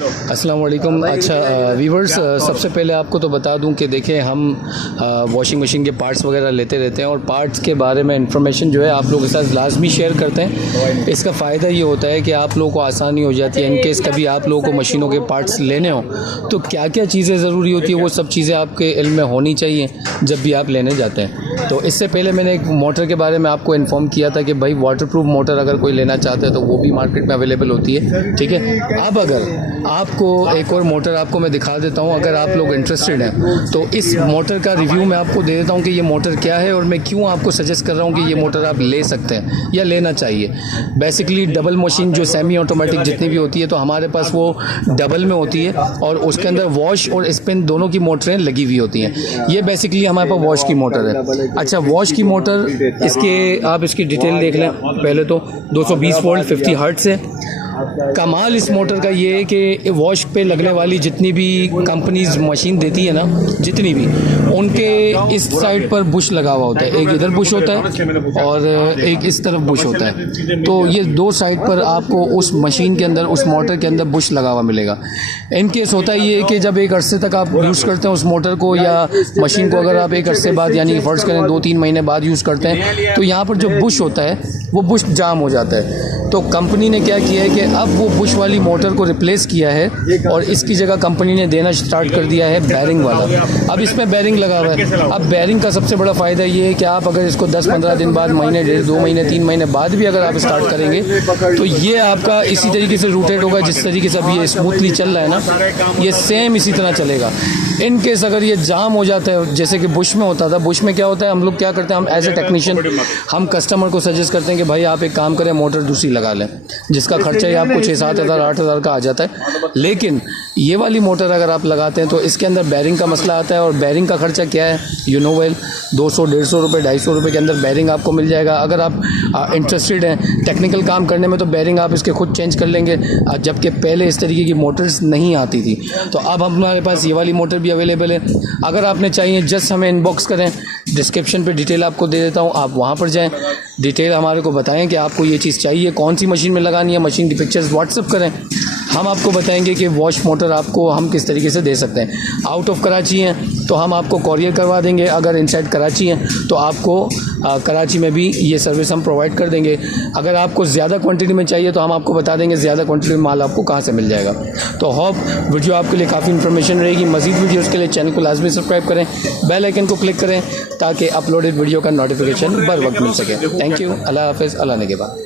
अस्सलाम वालेकुम। अच्छा व्यूवर्स, सबसे पहले आपको तो बता दूं कि देखें हम वॉशिंग मशीन के पार्ट्स वगैरह लेते रहते हैं और पार्ट्स के बारे में इंफॉर्मेशन जो है आप लोगों के साथ लाजमी शेयर करते हैं। इसका फ़ायदा ये होता है कि आप लोगों को आसानी हो जाती है। इन केस कभी आप लोगों को मशीनों के पार्ट्स लेने हो तो क्या क्या चीज़ें ज़रूरी होती है वो सब चीज़ें आपके इल्म में होनी चाहिए जब भी आप लेने जाते हैं। तो इससे पहले मैंने एक मोटर के बारे में आपको इन्फॉर्म किया था कि भाई वाटरप्रूफ मोटर अगर कोई लेना चाहता है तो वो भी मार्केट में अवेलेबल होती है, ठीक है। अब अगर आपको एक और मोटर आपको मैं दिखा देता हूं, अगर आप लोग इंटरेस्टेड हैं तो इस मोटर का रिव्यू मैं आपको दे देता हूं कि ये मोटर क्या है और मैं क्यों आपको सजेस्ट कर रहा हूं कि ये मोटर आप ले सकते हैं या लेना चाहिए। बेसिकली डबल मशीन जो सेमी ऑटोमेटिक जितनी भी होती है तो हमारे पास वो डबल में होती है और उसके अंदर वॉश और स्पिन दोनों की मोटरें लगी हुई होती हैं। ये बेसिकली हमारे पास वॉश की मोटर है। अच्छा, वॉश की मोटर आप इसकी डिटेल देख लें। पहले तो 220 वोल्ट 50 हर्ट्ज है। कमाल इस मोटर का ये है कि वॉश पे लगने वाली जितनी भी कंपनीज मशीन देती है ना, जितनी भी, उनके इस साइड पर बुश लगा हुआ होता है। एक इधर बुश होता है और एक इस तरफ बुश होता है। तो ये दो साइड पर आपको उस मशीन के अंदर, उस मोटर के अंदर बुश लगा हुआ मिलेगा। इन केस होता है ये कि जब एक अरसे तक आप यूज़ करते हैं उस मोटर को या मशीन को, अगर आप एक अरसे बाद यानी कि फ़र्ज़ करें 2-3 महीने बाद यूज़ करते हैं तो यहाँ पर जो बुश होता है वो बुश जाम हो जाता है। तो कंपनी ने क्या किया है कि अब वो बुश वाली मोटर को रिप्लेस किया है और इसकी जगह कंपनी ने देना स्टार्ट कर दिया है बैरिंग वाला। अब इसमें बैरिंग लगा हुआ है। अब बैरिंग का सबसे बड़ा फ़ायदा ये है कि आप अगर इसको 10-15 दिन बाद, महीने, 1.5-2 महीने, 3 महीने बाद भी अगर आप स्टार्ट करेंगे तो ये आपका इसी तरीके से रोटेट होगा जिस तरीके से अब ये स्मूथली चल रहा है ना, ये सेम इसी तरह चलेगा। इन केस अगर ये जाम हो जाता है जैसे कि बुश में होता था, बुश में क्या होता है, हम लोग क्या करते हैं, हम एज ए टेक्नीशियन हम कस्टमर को सजेस्ट करते हैं कि भाई आप एक काम करें, मोटर दूसरी लगा लें, जिसका खर्चा ही आपको 6-7 हज़ार 8 हज़ार का आ जाता है। लेकिन ये वाली मोटर अगर आप लगाते हैं तो इसके अंदर बैरिंग का मसला आता है और बैरिंग का खर्चा क्या है, यू नो वेल, 200-150 रुपये 250 रुपये के अंदर बैरिंग आपको मिल जाएगा। अगर आप इंटरेस्टेड हैं टेक्निकल काम करने में तो बैरिंग आप इसके खुद चेंज कर लेंगे, जबकि पहले इस तरीके की मोटर्स नहीं आती थी। तो अब हमारे पास ये वाली मोटर भी अवेलेबल है। अगर आपने चाहिए जस्ट हमें इनबॉक्स करें, डिस्क्रिप्शन पे डिटेल आपको दे देता हूँ, आप वहाँ पर जाएं, डिटेल हमारे को बताएं कि आपको ये चीज़ चाहिए, कौन सी मशीन में लगानी है, मशीन की पिक्चर्स व्हाट्सअप करें, हम आपको बताएंगे कि वॉश मोटर आपको हम किस तरीके से दे सकते हैं। आउट ऑफ कराची हैं तो हम आपको कॉरियर करवा देंगे, अगर इनसाइड कराची हैं तो आपको कराची में भी ये सर्विस हम प्रोवाइड कर देंगे। अगर आपको ज़्यादा क्वांटिटी में चाहिए तो हम आपको बता देंगे ज़्यादा क्वांटिटी में माल आपको कहाँ से मिल जाएगा। तो होप वीडियो आपके लिए काफ़ी इन्फॉर्मेशन रहेगी। मज़ीद वीडियोस के लिए चैनल को लाजमी सब्सक्राइब करें, बेल आइकन को क्लिक करें ताकि अपलोडेड वीडियो का नोटिफिकेशन बर वक्त मिल सके। थैंक यू, अल्लाह हाफ़िज़, अल्लाह ने के बाद।